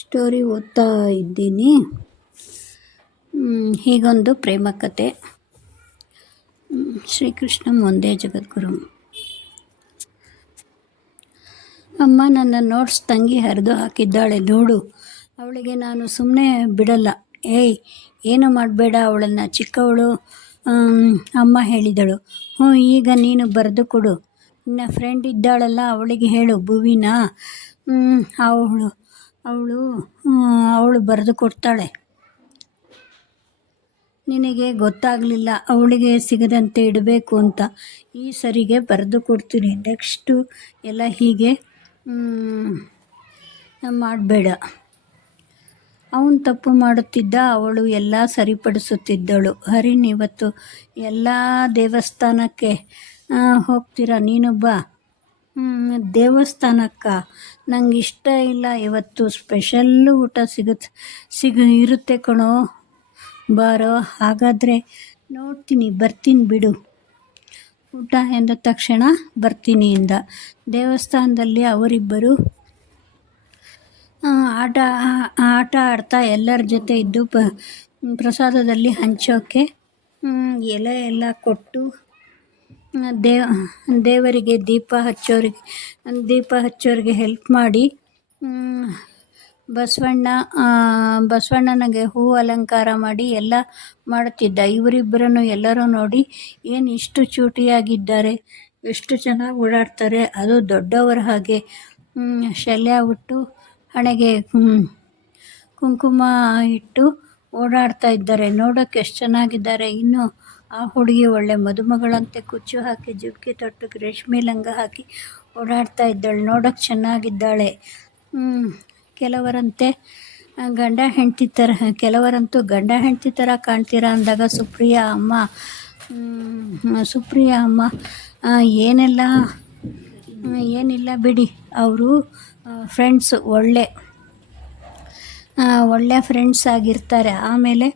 Story ಓದ್ತಾ ಇದ್ದೀನಿ. ಹೀಗೊಂದು ಪ್ರೇಮ ಕಥೆ. ಶ್ರೀಕೃಷ್ಣ ಒಂದೇ ಜಗದ್ಗುರು. ಅಮ್ಮ ನನ್ನ ನೋಟ್ಸ್ ತಂಗಿ ಹರಿದು ಹಾಕಿದ್ದಾಳೆ ನೋಡು. ಅವಳಿಗೆ ನಾನು ಸುಮ್ಮನೆ ಬಿಡಲ್ಲ. ಏಯ್, ಏನು ಮಾಡಬೇಡ ಅವಳನ್ನು, ಚಿಕ್ಕವಳು ಅಮ್ಮ ಹೇಳಿದಳು. ಈಗ ನೀನು ಬರೆದು ಕೊಡು. ನಿನ್ನ ಫ್ರೆಂಡ್ ಇದ್ದಾಳಲ್ಲ, ಅವಳಿಗೆ ಹೇಳು, ಭುವಿನಾ, ಅವಳು ಅವಳು ಅವಳು ಬರೆದು ಕೊಡ್ತಾಳೆ. ನಿನಗೆ ಗೊತ್ತಾಗಲಿಲ್ಲ ಅವಳಿಗೆ ಸಿಗದಂತೆ ಇಡಬೇಕು ಅಂತ. ಈ ಸರಿಗೆ ಬರೆದು ಕೊಡ್ತೀನಿ. ನೆಕ್ಸ್ಟು ಎಲ್ಲ ಹೀಗೆ ಮಾಡಬೇಡ. ಅವನು ತಪ್ಪು ಮಾಡುತ್ತಿದ್ದ, ಅವಳು ಎಲ್ಲ ಸರಿಪಡಿಸುತ್ತಿದ್ದಳು. ಹರಿನ್, ಇವತ್ತು ಎಲ್ಲ ದೇವಸ್ಥಾನಕ್ಕೆ ಹೋಗ್ತೀರಾ? ನೀನು ಬಾ. ದೇವಸ್ಥಾನಕ್ಕ? ನಂಗೆ ಇಷ್ಟ ಇಲ್ಲ. ಇವತ್ತು ಸ್ಪೆಷಲ್ಲು ಊಟ ಇರುತ್ತೆ ಕಣೋ. ಬಾರೋ, ಹಾಗಾದರೆ ನೋಡ್ತೀನಿ, ಬರ್ತೀನಿ ಬಿಡು. ಊಟ ಎಂದ ತಕ್ಷಣ ಬರ್ತೀನಿ ಎಂದ. ದೇವಸ್ಥಾನದಲ್ಲಿ ಅವರಿಬ್ಬರು ಆಟ ಆಡ್ತಾ ಎಲ್ಲರ ಜೊತೆ ಇದ್ದು ಪ್ರಸಾದದಲ್ಲಿ ಹಂಚೋಕ್ಕೆ ಎಲೆ ಎಲ್ಲ ಕೊಟ್ಟು ದೇವರಿಗೆ ದೀಪ ಹಚ್ಚೋರಿಗೆ ಹೆಲ್ಪ್ ಮಾಡಿ ಬಸವಣ್ಣನಿಗೆ ಹೂವು ಅಲಂಕಾರ ಮಾಡಿ ಎಲ್ಲ ಮಾಡುತ್ತಿದ್ದ. ಇವರಿಬ್ಬರನ್ನು ಎಲ್ಲರೂ ನೋಡಿ, ಏನು ಇಷ್ಟು ಚೂಟಿಯಾಗಿದ್ದಾರೆ, ಎಷ್ಟು ಚೆನ್ನಾಗಿ ಓಡಾಡ್ತಾರೆ, ಅದು ದೊಡ್ಡವರ ಹಾಗೆ. ಶಲ್ಯ ಉಟ್ಟು ಹಣೆಗೆ ಕುಂಕುಮ ಇಟ್ಟು ಓಡಾಡ್ತಾ ಇದ್ದಾರೆ. ನೋಡೋಕ್ಕೆ ಎಷ್ಟು ಚೆನ್ನಾಗಿದ್ದಾರೆ. ಇನ್ನು ಆ ಹುಡುಗಿ ಒಳ್ಳೆ ಮದುಮಗಳಂತೆ ಕುಚ್ಚು ಹಾಕಿ ಜುಬ್ಕಿ ತೊಟ್ಟು ರೇಷ್ಮೆ ಲಂಗ ಹಾಕಿ ಓಡಾಡ್ತಾ ಇದ್ದಾಳೆ. ನೋಡೋಕ್ಕೆ ಚೆನ್ನಾಗಿದ್ದಾಳೆ. ಕೆಲವರಂತೂ ಗಂಡ ಹೆಂಡತಿ ಥರ ಕಾಣ್ತೀರಾ ಅಂದಾಗ ಸುಪ್ರಿಯಾ ಅಮ್ಮ ಏನಿಲ್ಲ ಬಿಡಿ, ಅವರು ಫ್ರೆಂಡ್ಸ್, ಒಳ್ಳೆ ಫ್ರೆಂಡ್ಸ್ ಆಗಿರ್ತಾರೆ, ಆಮೇಲೆ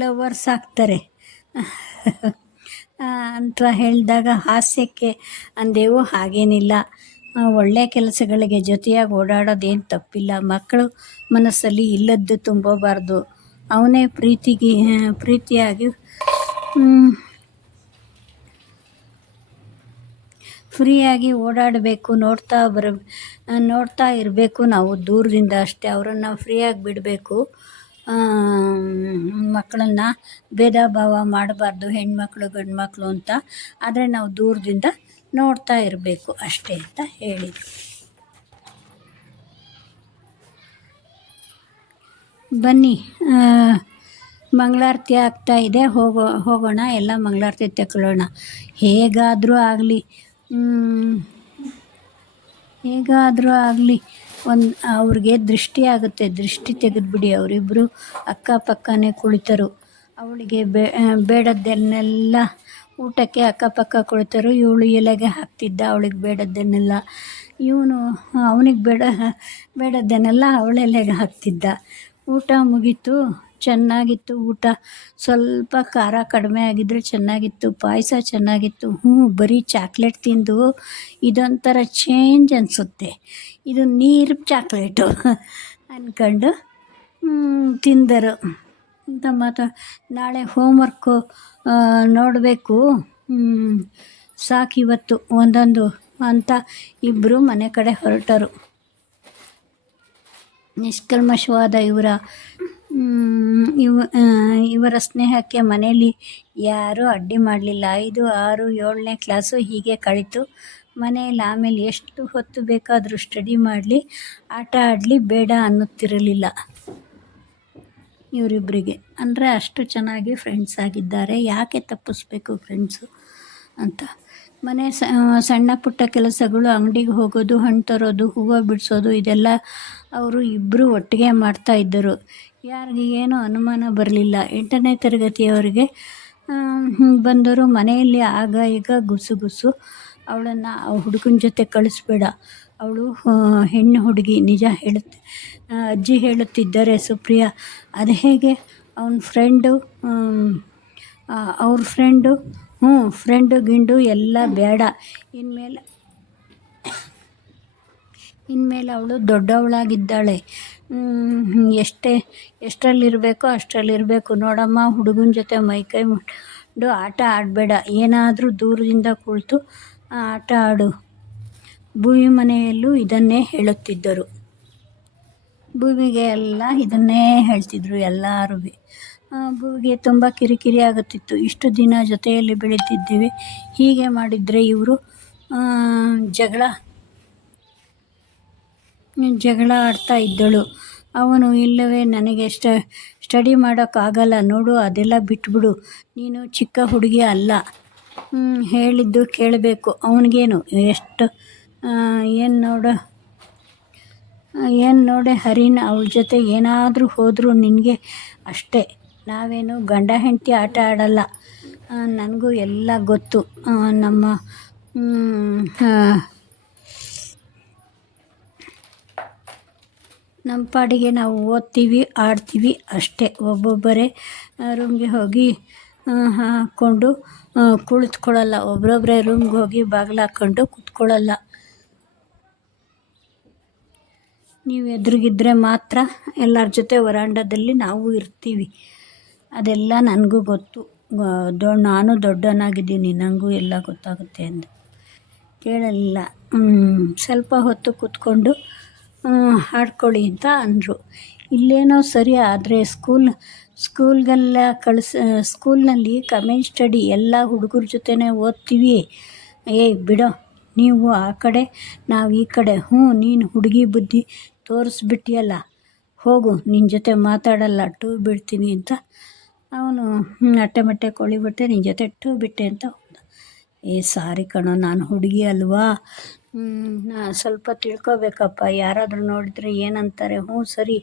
ಲವರ್ಸ್ ಆಗ್ತಾರೆ ಅಂತ ಹೇಳಿದಾಗ ಹಾಸ್ಯಕ್ಕೆ ಅಂದೆವು. ಹಾಗೇನಿಲ್ಲ, ಒಳ್ಳೆಯ ಕೆಲಸಗಳಿಗೆ ಜೊತೆಯಾಗಿ ಓಡಾಡೋದೇನು ತಪ್ಪಿಲ್ಲ. ಮಕ್ಕಳು ಮನಸ್ಸಲ್ಲಿ ಇಲ್ಲದ್ದು ತುಂಬೋಬಾರ್ದು. ಅವನೇ ಪ್ರೀತಿಯಾಗಿ ಫ್ರೀಯಾಗಿ ಓಡಾಡಬೇಕು. ನೋಡ್ತಾ ಇರಬೇಕು ನಾವು ದೂರದಿಂದ ಅಷ್ಟೇ. ಅವರನ್ನು ಫ್ರೀಯಾಗಿ ಬಿಡಬೇಕು. ಮಕ್ಕಳನ್ನು ಭೇದ ಭಾವ ಮಾಡಬಾರ್ದು, ಹೆಣ್ಮಕ್ಳು ಗಂಡು ಮಕ್ಕಳು ಅಂತ. ಆದರೆ ನಾವು ದೂರದಿಂದ ನೋಡ್ತಾ ಇರಬೇಕು ಅಷ್ಟೇ ಅಂತ ಹೇಳಿದರು. ಬನ್ನಿ, ಮಂಗಳಾರತಿ ಆಗ್ತಾ ಇದೆ, ಹೋಗೋಣ, ಎಲ್ಲ ಮಂಗಳಾರತಿ ತಗೊಳ್ಳೋಣ. ಹೇಗಾದರೂ ಆಗಲಿ ಅವ್ರಿಗೆ ದೃಷ್ಟಿ ಆಗುತ್ತೆ. ದೃಷ್ಟಿ ತೆಗೆದುಬಿಡಿ. ಅವರಿಬ್ಬರು ಅಕ್ಕಪಕ್ಕನೇ ಕುಳಿತರು. ಅವಳಿಗೆ ಬೇಡದ್ದನ್ನೆಲ್ಲ ಊಟಕ್ಕೆ ಅಕ್ಕಪಕ್ಕ ಕುಳಿತರು. ಇವಳು ಎಲೆಗೆ ಹಾಕ್ತಿದ್ದ ಅವಳಿಗೆ ಬೇಡದ್ದನ್ನೆಲ್ಲ. ಅವನಿಗೆ ಬೇಡದ್ದನ್ನೆಲ್ಲ ಅವಳೆಲೆಗೆ ಹಾಕ್ತಿದ್ದ. ಊಟ ಮುಗೀತು. ಚೆನ್ನಾಗಿತ್ತು ಊಟ. ಸ್ವಲ್ಪ ಖಾರ ಕಡಿಮೆ ಆಗಿದ್ದರೆ ಚೆನ್ನಾಗಿತ್ತು. ಪಾಯಸ ಚೆನ್ನಾಗಿತ್ತು. ಬರೀ ಚಾಕ್ಲೇಟ್ ತಿಂದು ಇದೊಂಥರ ಚೇಂಜ್ ಅನಿಸುತ್ತೆ, ಇದು ನೀರು ಚಾಕ್ಲೇಟು ಅಂದ್ಕೊಂಡು ತಿಂದರು ಅಂತ ನಾಳೆ ಹೋಮ್ವರ್ಕು ನೋಡಬೇಕು, ಸಾಕಿವತ್ತು ಒಂದೊಂದು ಅಂತ ಇಬ್ಬರು ಮನೆ ಕಡೆ ಹೊರಟರು. ನಿಷ್ಕಲ್ಮಶವಾದ ಇವರ ಸ್ನೇಹಕ್ಕೆ ಮನೆಯಲ್ಲಿ ಯಾರೂ ಅಡ್ಡಿ ಮಾಡಲಿಲ್ಲ. 5, 6, 7ನೇ ಕ್ಲಾಸು ಹೀಗೆ ಕಳೀತು ಮನೆಯಲ್ಲಿ. ಆಮೇಲೆ ಎಷ್ಟು ಹೊತ್ತು ಬೇಕಾದರೂ ಸ್ಟಡಿ ಮಾಡಲಿ, ಆಟ ಆಡಲಿ, ಬೇಡ ಅನ್ನುತ್ತಿರಲಿಲ್ಲ ಇವರಿಬ್ಬರಿಗೆ. ಅಂದರೆ ಅಷ್ಟು ಚೆನ್ನಾಗಿ ಫ್ರೆಂಡ್ಸ್ ಆಗಿದ್ದಾರೆ. ಯಾಕೆ ತಪ್ಪಿಸ್ಬೇಕು ಫ್ರೆಂಡ್ಸು ಅಂತ. ಮನೆ ಸಣ್ಣ ಪುಟ್ಟ ಕೆಲಸಗಳು, ಅಂಗಡಿಗೆ ಹೋಗೋದು, ಹಣ್ಣು ತರೋದು, ಹೂವು ಬಿಡಿಸೋದು, ಇದೆಲ್ಲ ಅವರು ಇಬ್ಬರು ಒಟ್ಟಿಗೆ ಮಾಡ್ತಾಯಿದ್ದರು. ಯಾರಿಗೆ ಏನೂ ಅನುಮಾನ ಬರಲಿಲ್ಲ. 8ನೇ ತರಗತಿಯವರಿಗೆ ಬಂದರು. ಮನೆಯಲ್ಲಿ ಆಗ ಈಗ ಗುಸು. ಅವಳನ್ನು ಹುಡುಗನ ಜೊತೆ ಕಳಿಸ್ಬೇಡ, ಅವಳು ಹೆಣ್ಣು ಹುಡುಗಿ, ನಿಜ ಅಜ್ಜಿ ಹೇಳುತ್ತಿದ್ದಾರೆ ಸುಪ್ರಿಯಾ. ಅದು ಹೇಗೆ? ಅವ್ರ ಫ್ರೆಂಡು ಗಿಂಡು ಎಲ್ಲ ಬೇಡ. ಇನ್ಮೇಲೆ ಅವಳು ದೊಡ್ಡವಳಾಗಿದ್ದಾಳೆ. ಎಷ್ಟರಲ್ಲಿರಬೇಕೋ ಅಷ್ಟರಲ್ಲಿರಬೇಕು. ನೋಡಮ್ಮ, ಹುಡುಗನ ಜೊತೆ ಮೈಕೈ ಮುಟ್ಟು ಆಟ ಆಡಬೇಡ, ಏನಾದರೂ ದೂರದಿಂದ ಕುಳಿತು ಆಟ ಆಡು. ಭೂಮಿ ಮನೆಯಲ್ಲೂ ಇದನ್ನೇ ಹೇಳುತ್ತಿದ್ದರು. ಭೂಮಿಗೆ ಎಲ್ಲ ಇದನ್ನೇ ಹೇಳ್ತಿದ್ರು ಎಲ್ಲರೂ. ಭೂಮಿಗೆ ತುಂಬ ಕಿರಿಕಿರಿ ಆಗುತ್ತಿತ್ತು. ಇಷ್ಟು ದಿನ ಜೊತೆಯಲ್ಲಿ ಬೆಳೀತಿದ್ದೀವಿ, ಹೀಗೆ ಮಾಡಿದರೆ ಇವರು ಜಗಳ ಆಡ್ತಾ ಇದ್ದಳು. ಅವನು, ಇಲ್ಲವೇ, ನನಗೆ ಸ್ಟಡಿ ಮಾಡೋಕ್ಕಾಗಲ್ಲ ನೋಡು, ಅದೆಲ್ಲ ಬಿಟ್ಬಿಡು, ನೀನು ಚಿಕ್ಕ ಹುಡುಗಿ ಅಲ್ಲ, ಹೇಳಿದ್ದು ಕೇಳಬೇಕು. ಅವನಿಗೇನು ಏನು ನೋಡೆ ಹರಿನ್, ಅವಳ ಜೊತೆ ಏನಾದರೂ ಹೋದರೂ ನಿನಗೆ ಅಷ್ಟೇ. ನಾವೇನು ಗಂಡ ಹೆಂಡತಿ ಆಟ ಆಡಲ್ಲ, ನನಗೂ ಎಲ್ಲ ಗೊತ್ತು. ನಮ್ಮ ಪಾಡಿಗೆ ನಾವು ಓದ್ತೀವಿ, ಆಡ್ತೀವಿ ಅಷ್ಟೇ. ಒಬ್ಬೊಬ್ಬರೇ ರೂಮ್ಗೆ ಹೋಗಿ ಹಾಕ್ಕೊಂಡು ಕುಳಿತುಕೊಳ್ಳಲ್ಲ. ಒಬ್ಬರೊಬ್ಬರೇ ರೂಮ್ಗೆ ಹೋಗಿ ಬಾಗಿಲು ಹಾಕ್ಕೊಂಡು ಕೂತ್ಕೊಳ್ಳಲ್ಲ. ನೀವು ಎದುರಿಗಿದ್ರೆ ಮಾತ್ರ ಎಲ್ಲರ ಜೊತೆ ವರಾಂಡದಲ್ಲಿ ನಾವು ಇರ್ತೀವಿ. ಅದೆಲ್ಲ ನನಗೂ ಗೊತ್ತು. ನಾನು ದೊಡ್ಡವನಾಗಿದ್ದೀನಿ, ನನಗೂ ಎಲ್ಲ ಗೊತ್ತಾಗುತ್ತೆ ಅಂತ ಕೇಳಲಿಲ್ಲ. ಸ್ವಲ್ಪ ಹೊತ್ತು ಕೂತ್ಕೊಂಡು ಆಡ್ಕೊಳ್ಳಿ ಅಂತ ಅಂದರು. ಇಲ್ಲೇನೋ ಸರಿ, ಆದರೆ ಸ್ಕೂಲ್ನಲ್ಲಿ ಕಮೆಂಟ್ ಸ್ಟಡಿ ಎಲ್ಲ ಹುಡುಗರ ಜೊತೆನೇ ಓದ್ತೀವಿ. ಬಿಡೋ, ನೀವು ಆ ಕಡೆ, ನಾವು ಈ ಕಡೆ. ನೀನು ಹುಡುಗಿ ಬುದ್ಧಿ ತೋರಿಸ್ಬಿಟ್ಟಿಯಲ್ಲ, ಹೋಗು, ನಿನ್ನ ಜೊತೆ ಮಾತಾಡಲ್ಲ, ಟೂ ಬಿಡ್ತೀನಿ ಅಂತ. ಅವನು ಅಟ್ಟೆ ಕೊಳಿಬಿಟ್ಟೆ, ನಿನ್ನ ಜೊತೆ ಟೂ ಬಿಟ್ಟೆ ಅಂತ ಹೋದ. ಸಾರಿ ಕಣೋ, ನಾನು ಹುಡುಗಿ ಅಲ್ವಾ, ಸ್ವಲ್ಪ ತಿಳ್ಕೊಬೇಕಪ್ಪ, ಯಾರಾದರೂ ನೋಡಿದರೆ ಏನಂತಾರೆ. ಸರಿ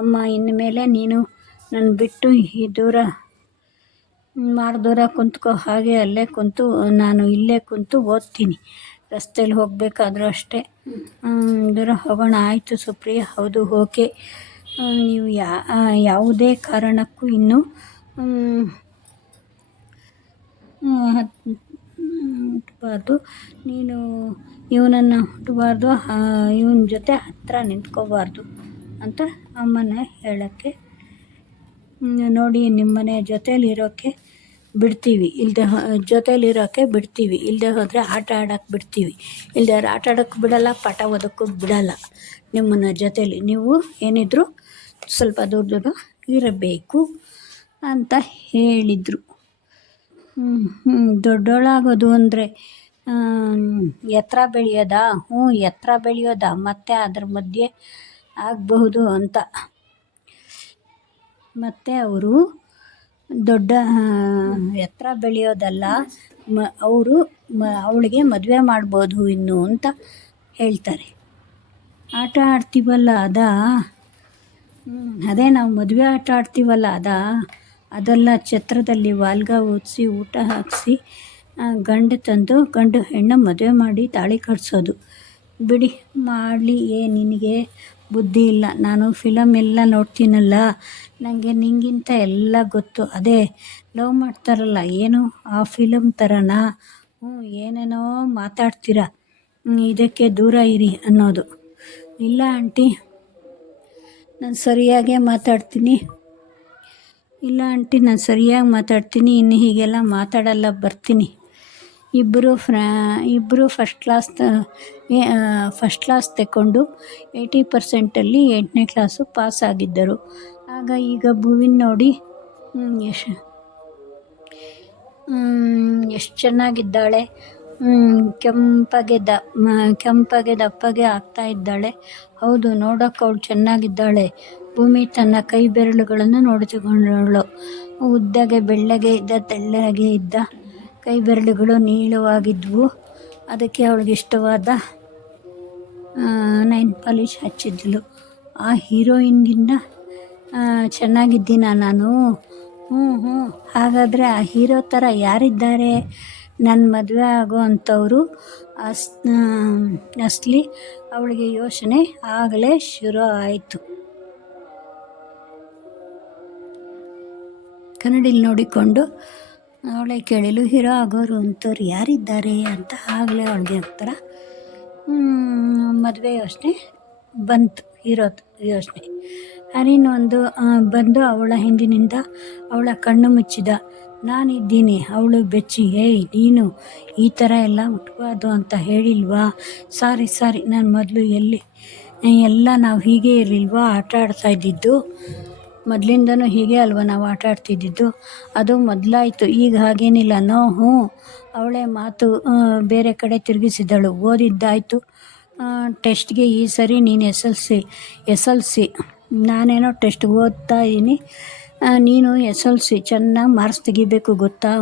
ಅಮ್ಮ, ಇನ್ಮೇಲೆ ನೀನು ನನ್ನ ಬಿಟ್ಟು ಈ ದೂರ ಕುಂತ್ಕೋ, ಹಾಗೆ ಅಲ್ಲೇ ಕುಂತು ನಾನು ಇಲ್ಲೇ ಕುಂತು ಓದ್ತೀನಿ. ರಸ್ತೆಯಲ್ಲಿ ಹೋಗಬೇಕಾದ್ರೂ ಅಷ್ಟೇ. ದೂರ ಹೋಗೋಣ. ಆಯಿತು ಸುಪ್ರಿಯಾ, ಹೌದು, ಓಕೆ. ನೀವು ಯಾವುದೇ ಕಾರಣಕ್ಕೂ ಇನ್ನೂ ಹುಟ್ಟಬಾರ್ದು, ನೀನು ಇವನನ್ನು ಹುಟ್ಟಬಾರ್ದು, ಇವನ ಜೊತೆ ಹತ್ತಿರ ನಿಂತ್ಕೋಬಾರ್ದು ಅಂತ ಅಮ್ಮನ ಹೇಳೋಕ್ಕೆ, ನೋಡಿ, ನಿಮ್ಮನೆ ಜೊತೇಲಿರೋಕ್ಕೆ ಬಿಡ್ತೀವಿ, ಇಲ್ಲದೆ ಹೋದರೆ ಆಟ ಆಡೋಕ್ಕೆ ಬಿಡ್ತೀವಿ, ಇಲ್ಲದೆ ಅವ್ರು ಆಟ ಆಡೋಕ್ಕೆ ಬಿಡಲ್ಲ, ಪಾಠ ಓದೋಕ್ಕೂ ಬಿಡಲ್ಲ. ನಿಮ್ಮನ್ನ ಜೊತೇಲಿ ನೀವು ಏನಿದ್ರು ಸ್ವಲ್ಪ ದೂರ ಇರಬೇಕು ಅಂತ ಹೇಳಿದರು. ದೊಡ್ಡೋಳಾಗೋದು ಅಂದರೆ ಎತ್ತರ ಬೆಳೆಯೋದಾ? ಎತ್ತರ ಬೆಳೆಯೋದಾ, ಮತ್ತು ಅದ್ರ ಮಧ್ಯೆ ಆಗಬಹುದು ಅಂತ. ಮತ್ತು ಅವರು ದೊಡ್ಡ ಎತ್ತರ ಬೆಳೆಯೋದಲ್ಲ, ಅವಳಿಗೆ ಮದುವೆ ಮಾಡ್ಬೋದು ಇನ್ನು ಅಂತ ಹೇಳ್ತಾರೆ. ಆಟ ಆಡ್ತೀವಲ್ಲ ಅದಾ? ಅದೇ ನಾವು ಮದುವೆ ಆಟ ಆಡ್ತೀವಲ್ಲ ಅದೆಲ್ಲ ಛತ್ರದಲ್ಲಿ ವಾಲ್ಗ ಓದಿಸಿ ಊಟ ಹಾಕಿಸಿ ಗಂಡು ಹೆಣ್ಣು ಮದುವೆ ಮಾಡಿ ತಾಳಿ ಕಟ್ಸೋದು. ಬಿಡಿ, ಮಾಡಲಿ. ನಿನಗೆ ಬುದ್ಧಿ ಇಲ್ಲ. ನಾನು ಫಿಲಮ್ ಎಲ್ಲ ನೋಡ್ತೀನಲ್ಲ, ನನಗೆ ನಿಂಗಿಂತ ಎಲ್ಲ ಗೊತ್ತು. ಅದೇ ಲವ್ ಮಾಡ್ತಾರಲ್ಲ, ಏನು ಆ ಫಿಲಮ್ ಥರನಾ? ಏನೇನೋ ಮಾತಾಡ್ತೀರ, ಇದಕ್ಕೆ ದೂರ ಇರಿ ಅನ್ನೋದು. ಇಲ್ಲ ಆಂಟಿ, ನಾನು ಸರಿಯಾಗಿ ಮಾತಾಡ್ತೀನಿ. ಇನ್ನು ಹೀಗೆಲ್ಲ ಮಾತಾಡಲ್ಲ, ಬರ್ತೀನಿ. ಇಬ್ಬರು ಫಸ್ಟ್ ಕ್ಲಾಸ್ ತಗೊಂಡು 80% 8ನೇ ಕ್ಲಾಸು ಪಾಸ್ ಆಗಿದ್ದರು. ಈಗ ಭೂವಿನ ನೋಡಿ ಎಷ್ಟು ಚೆನ್ನಾಗಿದ್ದಾಳೆ. ಕೆಂಪಗೆ ದಪ್ಪಗೆ ಆಗ್ತಾ ಇದ್ದಾಳೆ. ಹೌದು, ನೋಡೋಕೆ ಅವಳು ಚೆನ್ನಾಗಿದ್ದಾಳೆ. ಭೂಮಿ ತನ್ನ ಕೈ ಬೆರಳುಗಳನ್ನು ನೋಡಿಕೊಂಡಳು. ಉದ್ದಗೆ ಬೆಳ್ಳಗೆ ಇದ್ದ ತೆಳ್ಳಗೆ ಇದ್ದ ಕೈ ಬೆರಳುಗಳು ನೀಳವಾಗಿದ್ವು. ಅದಕ್ಕೆ ಅವಳಿಗೆ ಇಷ್ಟವಾದ ನೈನ್ ಪಾಲಿಶ್ ಹಚ್ಚಿದ್ಳು. ಆ ಹೀರೋಯಿನ್ಗಿನ್ನ ಚೆನ್ನಾಗಿದ್ದೀನಾ ನಾನು? ಹಾಗಾದರೆ ಆ ಹೀರೋ ಥರ ಯಾರಿದ್ದಾರೆ ನನ್ನ ಮದುವೆ ಆಗೋ ಅಂಥವ್ರು? ಅಸಲಿ ಅವಳಿಗೆ ಯೋಚನೆ ಆಗಲೇ ಶುರು ಆಯಿತು. ಕನ್ನಡಿಲಿ ನೋಡಿಕೊಂಡು ಅವಳೇ ಕೇಳಿಲು, ಹೀರೋ ಆಗೋರು ಅಂಥವ್ರು ಯಾರಿದ್ದಾರೆ ಅಂತ. ಆಗಲೇ ಅವಳಿಗೆ ಒಂಥರ ಮದುವೆ ಯೋಚನೆ ಬಂತು, ಇರೋದು ಯೋಚನೆ. ಹರಿನ್ ಬಂದು ಅವಳ ಹಿಂದಿನಿಂದ ಅವಳ ಕಣ್ಣು ಮುಚ್ಚಿದ. ನಾನಿದ್ದೀನಿ. ಅವಳು ಬೆಚ್ಚಿ, ಏಯ್ ನೀನು ಈ ಥರ ಎಲ್ಲ ಮುಟ್ಬಾರ್ದು ಅಂತ ಹೇಳಿಲ್ವಾ? ಸಾರಿ, ನಾನು ಮೊದಲು ಎಲ್ಲ ನಾವು ಹೀಗೆ ಇರಲಿಲ್ವಾ ಆಟ ಆಡ್ತಾ ಇದ್ದಿದ್ದು? ಮೊದಲಿಂದನೂ ಹೀಗೆ ಅಲ್ವಾ ನಾವು ಆಟ ಆಡ್ತಿದ್ದಿದ್ದು? ಅದು ಮೊದಲಾಯಿತು, ಈಗ ಹಾಗೇನಿಲ್ಲ. ಹ್ಞೂ. ಅವಳೇ ಮಾತು ಬೇರೆ ಕಡೆ ತಿರುಗಿಸಿದಳು. ಓದಿದ್ದಾಯಿತು. ಟೆಸ್ಟ್ಗೆ ಈ ಸರಿ ನೀನು ಎಸ್ ಎಲ್ ಸಿ. ನಾನೇನೋ ಟೆಸ್ಟ್ಗೆ ಓದ್ತಾ ಇದ್ದೀನಿ. ನೀನು SLC ಚೆನ್ನಾಗಿ ಮಾರ್ಕ್ಸ್ ತೆಗಿಬೇಕು ಗೊತ್ತಾ?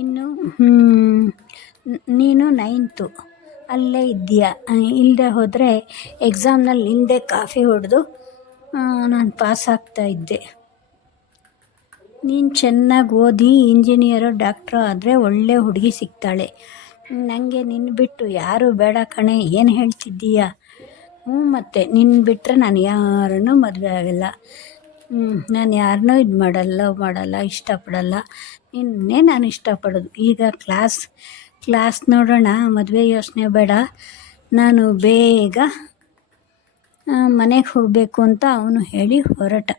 ಇನ್ನು ನೀನು 9th ಅಲ್ಲೇ ಇದ್ದೀಯ. ಇಲ್ಲದೆ ಹೋದರೆ ಎಕ್ಸಾಮ್ನಲ್ಲಿ ಹಿಂದೆ ಕಾಫಿ ಹೊಡೆದು ನಾನು ಪಾಸ್ ಆಗ್ತಾಯಿದ್ದೆ. ನೀನು ಚೆನ್ನಾಗಿ ಓದಿ ಇಂಜಿನಿಯರೋ ಡಾಕ್ಟ್ರೋ ಆದರೆ ಒಳ್ಳೆ ಹುಡುಗಿ ಸಿಗ್ತಾಳೆ. ನನಗೆ ನಿನ್ನ ಬಿಟ್ಟು ಯಾರೂ ಬೇಡ ಕಣೆ. ಏನು ಹೇಳ್ತಿದ್ದೀಯ? ಮತ್ತು ನಿನ್ನ ಬಿಟ್ಟರೆ ನಾನು ಯಾರನ್ನೂ ಮದುವೆ ಆಗಲ್ಲ. ನಾನು ಯಾರನ್ನೂ ಲವ್ ಮಾಡಲ್ಲ, ಇಷ್ಟಪಡಲ್ಲ. ನಿನ್ನೆ ನಾನು ಇಷ್ಟಪಡೋದು. ಈಗ ಕ್ಲಾಸ್ ನೋಡೋಣ, ಮದುವೆ ಯೋಚನೆ ಬೇಡ. ನಾನು ಬೇಗ ಮನೆಗೆ ಹೋಗಬೇಕು ಅಂತ ಅವನು ಹೇಳಿ ಹೊರಟ.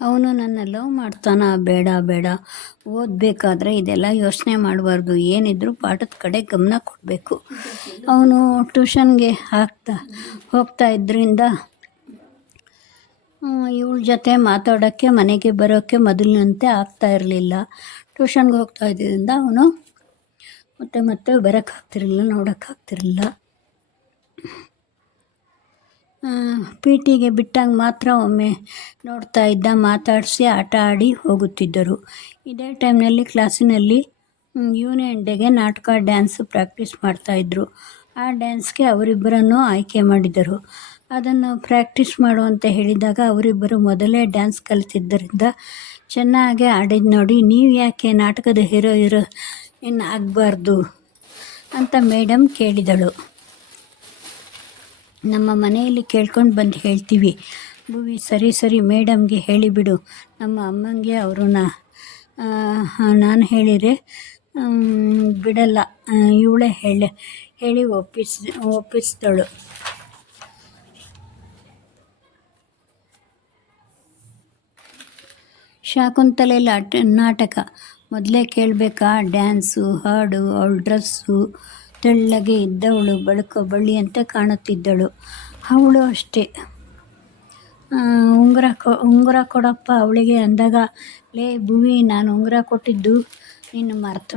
ಅವನು ನನ್ನ ಲವ್ ಮಾಡ್ತಾನ? ಬೇಡ. ಓದಬೇಕಾದ್ರೆ ಇದೆಲ್ಲ ಯೋಚನೆ ಮಾಡಬಾರ್ದು. ಏನಿದ್ರು ಪಾಠದ ಕಡೆ ಗಮನ ಕೊಡಬೇಕು. ಅವನು ಟ್ಯೂಷನ್ಗೆ ಹೋಗ್ತಾ ಇದ್ದರಿಂದ ಇವಳ ಜೊತೆ ಮಾತಾಡೋಕ್ಕೆ, ಮನೆಗೆ ಬರೋಕ್ಕೆ ಮೊದಲಿನಂತೆ ಆಗ್ತಾ ಇರಲಿಲ್ಲ. ಟ್ಯೂಷನ್ಗೆ ಹೋಗ್ತಾ ಇದ್ದರಿಂದ ಅವನು ಮತ್ತೆ ಬರೋಕ್ಕಾಗ್ತಿರಲಿಲ್ಲ, ನೋಡೋಕ್ಕಾಗ್ತಿರಲಿಲ್ಲ. PT ಬಿಟ್ಟಾಗ ಮಾತ್ರ ಒಮ್ಮೆ ನೋಡ್ತಾ ಇದ್ದ. ಮಾತಾಡಿಸಿ ಆಟ ಆಡಿ ಹೋಗುತ್ತಿದ್ದರು. ಇದೇ ಟೈಮ್ನಲ್ಲಿ ಕ್ಲಾಸಿನಲ್ಲಿ ಯೂನಿಯನ್ ಡೇಗೆ ನಾಟಕ, ಡ್ಯಾನ್ಸು ಪ್ರಾಕ್ಟೀಸ್ ಮಾಡ್ತಾಯಿದ್ರು. ಆ ಡ್ಯಾನ್ಸ್ಗೆ ಅವರಿಬ್ಬರನ್ನು ಆಯ್ಕೆ ಮಾಡಿದರು. ಅದನ್ನು ಪ್ರಾಕ್ಟೀಸ್ ಮಾಡುವಂತೆ ಹೇಳಿದಾಗ ಅವರಿಬ್ಬರು ಮೊದಲೇ ಡ್ಯಾನ್ಸ್ ಕಲಿತಿದ್ದರಿಂದ ಚೆನ್ನಾಗಿ ಆಡಿದ್ದು ನೋಡಿ, ನೀವು ಯಾಕೆ ನಾಟಕದ ಹೀರೋಯಿನ್ ಆಗಬಾರ್ದು ಅಂತ ಮೇಡಮ್ ಕೇಳಿದಳು. ನಮ್ಮ ಮನೆಯಲ್ಲಿ ಕೇಳ್ಕೊಂಡು ಬಂದು ಹೇಳ್ತೀವಿ. ಭುವಿ, ಸರಿ ಮೇಡಮ್ಗೆ ಹೇಳಿಬಿಡು. ನಮ್ಮ ಅಮ್ಮಂಗೆ ಅವರು ನಾನು ಹೇಳಿದರೆ ಬಿಡಲ್ಲ. ಇವಳೇ ಹೇಳಿ ಒಪ್ಪಿಸಿದಳು. ಶಾಕುಂತಲೆಯಲ್ಲಿ ನಾಟಕ ಮೊದಲೇ ಕೇಳಬೇಕಾ? ಡ್ಯಾನ್ಸು, ಹಾಡು, ಅವಳ ಡ್ರೆಸ್ಸು. ತೆಳ್ಳಗೆ ಇದ್ದವಳು ಬಳುಕೋ ಬಳ್ಳಿಯಂತೆ ಕಾಣುತ್ತಿದ್ದಳು. ಅವಳು ಅಷ್ಟೇ. ಉಂಗುರ ಕೊಡಪ್ಪ ಅವಳಿಗೆ ಅಂದಾಗ, ಲೇ ಭುವಿ, ನಾನು ಉಂಗುರ ಕೊಟ್ಟಿದ್ದು ನಿನ್ನ ಮರ್ತು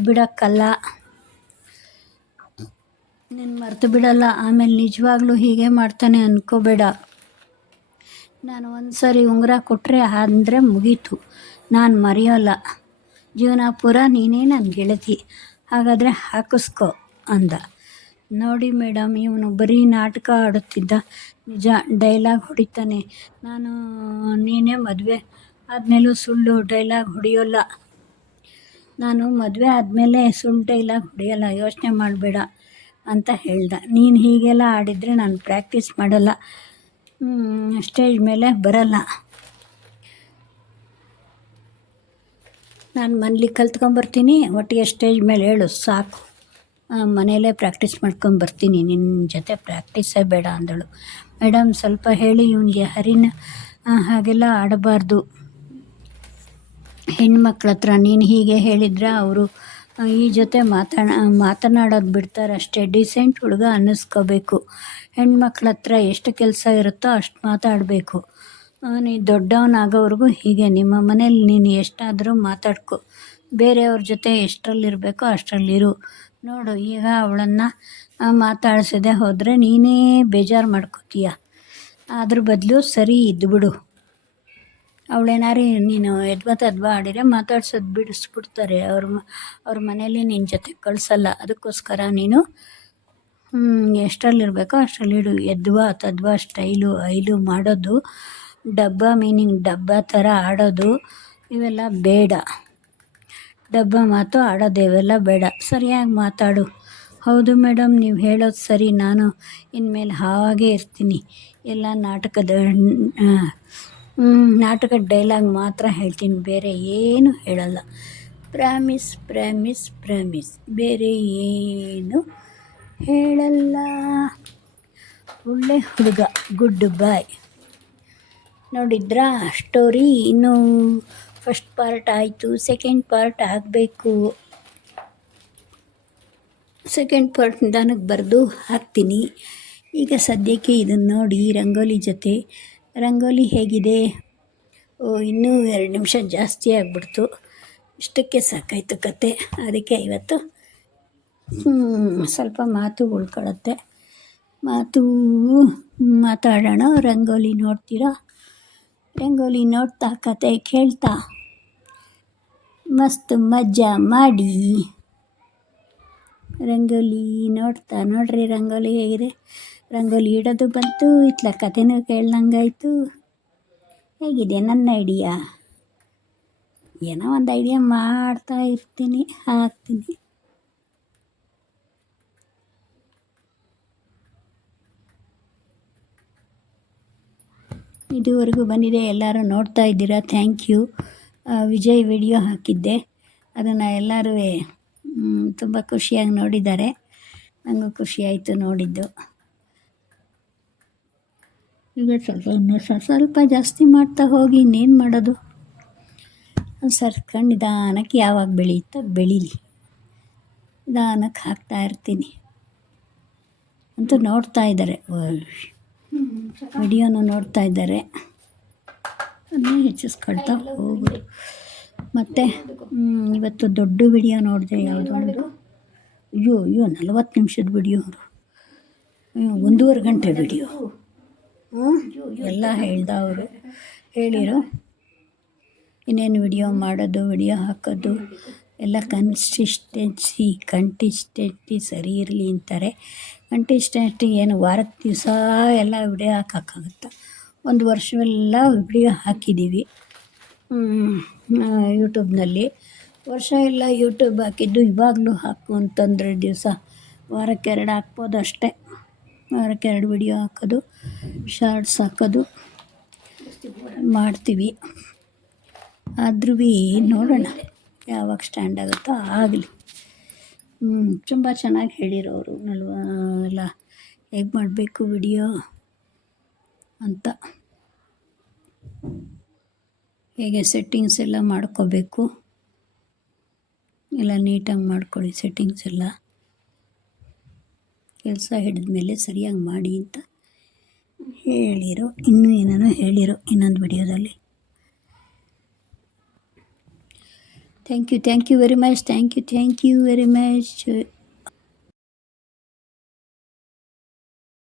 ಬಿಡಲ್ಲ. ಆಮೇಲೆ ನಿಜವಾಗ್ಲೂ ಹೀಗೆ ಮಾಡ್ತಾನೆ ಅನ್ಕೋಬೇಡ. ನಾನು ಒಂದು ಸರಿ ಉಂಗುರ ಕೊಟ್ಟರೆ ಅಂದರೆ ಮುಗೀತು, ನಾನು ಮರೆಯೋಲ್ಲ. ಜೀವನ ಪೂರ ನೀನೇ ನನ್ನ ಗೆಳತಿ. ಹಾಗಾದರೆ ಹಾಕಿಸ್ಕೊ ಅಂದ. ನೋಡಿ ಮೇಡಮ್, ಇವನು ಬರೀ ನಾಟಕ ಆಡುತ್ತಿದ್ದ. ನಿಜ ಡೈಲಾಗ್ ಹೊಡಿತಾನೆ. ನೀನೇ ಮದುವೆ ಆದಮೇಲೂ ಸುಳ್ಳು ಡೈಲಾಗ್ ಹೊಡೆಯೋಲ್ಲ. ನಾನು ಮದುವೆ ಆದಮೇಲೆ ಸುಳ್ಳು ಡೈಲಾಗ್ ಹೊಡೆಯಲ್ಲ, ಯೋಚನೆ ಮಾಡಬೇಡ ಅಂತ ಹೇಳ್ದ. ನೀನು ಹೀಗೆಲ್ಲ ಆಡಿದರೆ ನಾನು ಪ್ರಾಕ್ಟೀಸ್ ಮಾಡಲ್ಲ, ಸ್ಟೇಜ್ ಮೇಲೆ ಬರಲ್ಲ. ನಾನು ಮನೇಲಿ ಕಲ್ತ್ಕೊಂಬರ್ತೀನಿ, ಒಟ್ಟಿಗೆ ಸ್ಟೇಜ್ ಮೇಲೆ ಹೇಳು ಸಾಕು. ಮನೆಯಲ್ಲೇ ಪ್ರಾಕ್ಟೀಸ್ ಮಾಡ್ಕೊಂಬರ್ತೀನಿ, ನಿನ್ನ ಜೊತೆ ಪ್ರಾಕ್ಟೀಸೇ ಬೇಡ ಅಂದಳು. ಮೇಡಮ್, ಸ್ವಲ್ಪ ಹೇಳಿ ಇವನಿಗೆ, ಹರಿನ ಹಾಗೆಲ್ಲ ಆಡಬಾರ್ದು. ಹೆಣ್ಮಕ್ಳ ಹತ್ರ ನೀನು ಹೀಗೆ ಹೇಳಿದರೆ ಅವರು ಈ ಜೊತೆ ಮಾತನಾಡೋದು ಬಿಡ್ತಾರೆ ಅಷ್ಟೇ. ಡಿಸೆಂಟ್ ಹುಡುಗ ಅನ್ನಿಸ್ಕೋಬೇಕು. ಹೆಣ್ಮಕ್ಳ ಹತ್ರ ಎಷ್ಟು ಕೆಲಸ ಇರುತ್ತೋ ಅಷ್ಟು ಮಾತಾಡಬೇಕು. ನೀ ದೊಡ್ಡವನಾಗೋವರೆಗೂ ಹೀಗೆ. ನಿಮ್ಮ ಮನೇಲಿ ನೀನು ಎಷ್ಟಾದರೂ ಮಾತಾಡ್ಕೊ, ಬೇರೆಯವ್ರ ಜೊತೆ ಎಷ್ಟರಲ್ಲಿರಬೇಕೋ ಅಷ್ಟರಲ್ಲಿರು. ನೋಡು, ಈಗ ಅವಳನ್ನು ಮಾತಾಡಿಸದೆ ಹೋದರೆ ನೀನೇ ಬೇಜಾರು ಮಾಡ್ಕೋತೀಯ. ಅದ್ರ ಬದಲು ಸರಿ ಇದ್ದುಬಿಡು. ಅವಳೇನಾರು ನೀನು ಎದ್ವಾ ಆಡಿದರೆ ಮಾತಾಡ್ಸೋದು ಬಿಡಿಸ್ಬಿಡ್ತಾರೆ. ಅವ್ರ ಮನೇಲಿ ನಿನ್ನ ಜೊತೆ ಕಳಿಸಲ್ಲ. ಅದಕ್ಕೋಸ್ಕರ ನೀನು ಎಷ್ಟರಲ್ಲಿರಬೇಕೋ ಅಷ್ಟರಲ್ಲಿಡು. ತದ್ವಾ ಸ್ಟೈಲು ಐಲು ಮಾಡೋದು, ಡಬ್ಬ ಥರ ಆಡೋದು, ಇವೆಲ್ಲ ಬೇಡ. ಡಬ್ಬ ಮಾತು ಆಡೋದು ಇವೆಲ್ಲ ಬೇಡ. ಸರಿಯಾಗಿ ಮಾತಾಡು. ಹೌದು ಮೇಡಮ್, ನೀವು ಹೇಳೋದು ಸರಿ, ನಾನು ಇನ್ಮೇಲೆ ಹಾಗೇ ಇರ್ತೀನಿ. ಎಲ್ಲ ನಾಟಕದ ಡೈಲಾಗ್ ಮಾತ್ರ ಹೇಳ್ತೀನಿ, ಬೇರೆ ಏನು ಹೇಳಲ್ಲ. ಪ್ರಾಮಿಸ್ ಪ್ರಾಮಿಸ್ ಪ್ರಾಮಿಸ್, ಬೇರೆ ಏನು ಹೇಳಲ್ಲ. ಒಳ್ಳೆ ಹುಡುಗ, ಗುಡ್ ಬಾಯ್. ನೋಡಿದ್ರಾ ಸ್ಟೋರಿ? ಇನ್ನೂ ಫಸ್ಟ್ ಪಾರ್ಟ್ ಆಯಿತು, ಸೆಕೆಂಡ್ ಪಾರ್ಟ್ ಆಗಬೇಕು. ಸೆಕೆಂಡ್ ಪಾರ್ಟ್ ನಿಧಾನಕ್ಕೆ ಬರೆದು ಹಾಕ್ತೀನಿ. ಈಗ ಸದ್ಯಕ್ಕೆ ಇದನ್ನು ನೋಡಿ, ರಂಗೋಲಿ ಜೊತೆ. ರಂಗೋಲಿ ಹೇಗಿದೆ? ಇನ್ನೂ 2 ನಿಮಿಷ ಜಾಸ್ತಿ ಆಗಿಬಿಡ್ತು. ಇಷ್ಟಕ್ಕೆ ಸಾಕಾಯಿತು ಕತೆ. ಅದಕ್ಕೆ ಇವತ್ತು ಸ್ವಲ್ಪ ಮಾತು ಉಳ್ಕೊಳ್ಳುತ್ತೆ. ಮಾತಾಡೋಣ. ರಂಗೋಲಿ ನೋಡ್ತೀರಾ? ರಂಗೋಲಿ ನೋಡ್ತಾ ಕತೆ ಕೇಳ್ತಾ ಮಸ್ತ್ ಮಜಾ ಮಾಡಿ. ರಂಗೋಲಿ ನೋಡ್ತಾ ನೋಡ್ರಿ, ರಂಗೋಲಿ ಹೇಗಿದೆ. ರಂಗೋಲಿ ಇಡೋದು ಬಂತು, ಇತ್ಲ ಕತೆನೂ ಕೇಳ್ದಂಗಾಯ್ತು. ಹೇಗಿದೆ ನನ್ನ ಐಡಿಯಾ? ಏನೋ ಒಂದು ಐಡಿಯಾ ಮಾಡ್ತಾ ಇರ್ತೀನಿ, ಹಾಕ್ತೀನಿ. ಇದುವರೆಗೂ ಬಂದಿದೆ, ಎಲ್ಲರೂ ನೋಡ್ತಾ ಇದ್ದೀರಾ, ಥ್ಯಾಂಕ್ ಯು. ವಿಜಯ್ ವಿಡಿಯೋ ಹಾಕಿದ್ದೆ, ಅದನ್ನು ಎಲ್ಲರೂ ತುಂಬ ಖುಷಿಯಾಗಿ ನೋಡಿದ್ದಾರೆ. ನನಗೂ ಖುಷಿಯಾಯಿತು ನೋಡಿದ್ದು. ಈಗ ಸ್ವಲ್ಪ ಜಾಸ್ತಿ ಮಾಡ್ತಾ ಹೋಗಿ, ಇನ್ನೇನು ಮಾಡೋದು. ಸರ್ಕೊಂಡು ನಿಧಾನಕ್ಕೆ ಯಾವಾಗ ಬೆಳೆಯುತ್ತೋ ಬೆಳೀಲಿ, ನಿಧಾನಕ್ಕೆ ಹಾಕ್ತಾ ಇರ್ತೀನಿ. ಅಂತೂ ನೋಡ್ತಾ ಇದ್ದಾರೆ, ವಿಡಿಯೋನ ನೋಡ್ತಾ ಇದ್ದಾರೆ. ಅದನ್ನೇ ಹೆಚ್ಚಿಸ್ಕೊಳ್ತಾ ಹೋಗೋದು. ಮತ್ತು ಇವತ್ತು ದೊಡ್ಡ ವಿಡಿಯೋ ನೋಡಿದೆ, ಯಾವುದೋ ಒಂದು. ಅಯ್ಯೋ 40 ನಿಮಿಷದ ವಿಡಿಯೋ, 1.5 ಗಂಟೆ ವಿಡಿಯೋ. ಎಲ್ಲ ಹೇಳಿರೋ ಇನ್ನೇನು ವಿಡಿಯೋ ಮಾಡೋದು, ವಿಡಿಯೋ ಹಾಕೋದು ಎಲ್ಲ ಕಂಟಿಸ್ಟೆನ್ಸಿ ಸರಿ ಇರಲಿ ಅಂತಾರೆ. ಕಂಟಿಸ್ಟೆನ್ಸಿ ಏನು ವಾರಕ್ಕೆ ದಿವಸ ಎಲ್ಲ ವಿಡಿಯೋ ಹಾಕೋಕ್ಕಾಗುತ್ತಾ? 1 ವರ್ಷವೆಲ್ಲ ವಿಡಿಯೋ ಹಾಕಿದ್ದೀವಿ ಯೂಟ್ಯೂಬ್ನಲ್ಲಿ. ವರ್ಷ ಎಲ್ಲ ಯೂಟ್ಯೂಬ್ ಹಾಕಿದ್ದು, ಇವಾಗಲೂ ಹಾಕು ಅಂತಂದರೆ ದಿವಸ ವಾರಕ್ಕೆ 2 ಹಾಕ್ಬೋದು ಅಷ್ಟೇ. ವಾರಕ್ಕೆ 2 ವಿಡಿಯೋ ಹಾಕೋದು, ಶಾರ್ಟ್ಸ್ ಹಾಕೋದು ಮಾಡ್ತೀವಿ. ಆದ್ರೂ ನೋಡೋಣ ಯಾವಾಗ ಸ್ಟ್ಯಾಂಡ್ ಆಗುತ್ತೋ ಆಗಲಿ. ತುಂಬ ಚೆನ್ನಾಗಿ ಹೇಳಿರೋರು ಎಲ್ಲ ಹೇಗೆ ಮಾಡಬೇಕು ವಿಡಿಯೋ ಅಂತ, ಹೇಗೆ ಸೆಟ್ಟಿಂಗ್ಸ್ ಎಲ್ಲ ಮಾಡ್ಕೋಬೇಕು, ಎಲ್ಲ ನೀಟಾಗಿ ಮಾಡ್ಕೊಳ್ಳಿ. ಸೆಟ್ಟಿಂಗ್ಸ್ ಎಲ್ಲ ಕೆಲಸ ಹಿಡಿದ ಮೇಲೆ ಸರಿಯಾಗಿ ಮಾಡಿ ಅಂತ ಹೇಳಿರೋ. ಇನ್ನೂ ಏನೇನೋ ಹೇಳಿರೋ ಇನ್ನೊಂದು ವಿಡಿಯೋದಲ್ಲಿ. Thank you very much.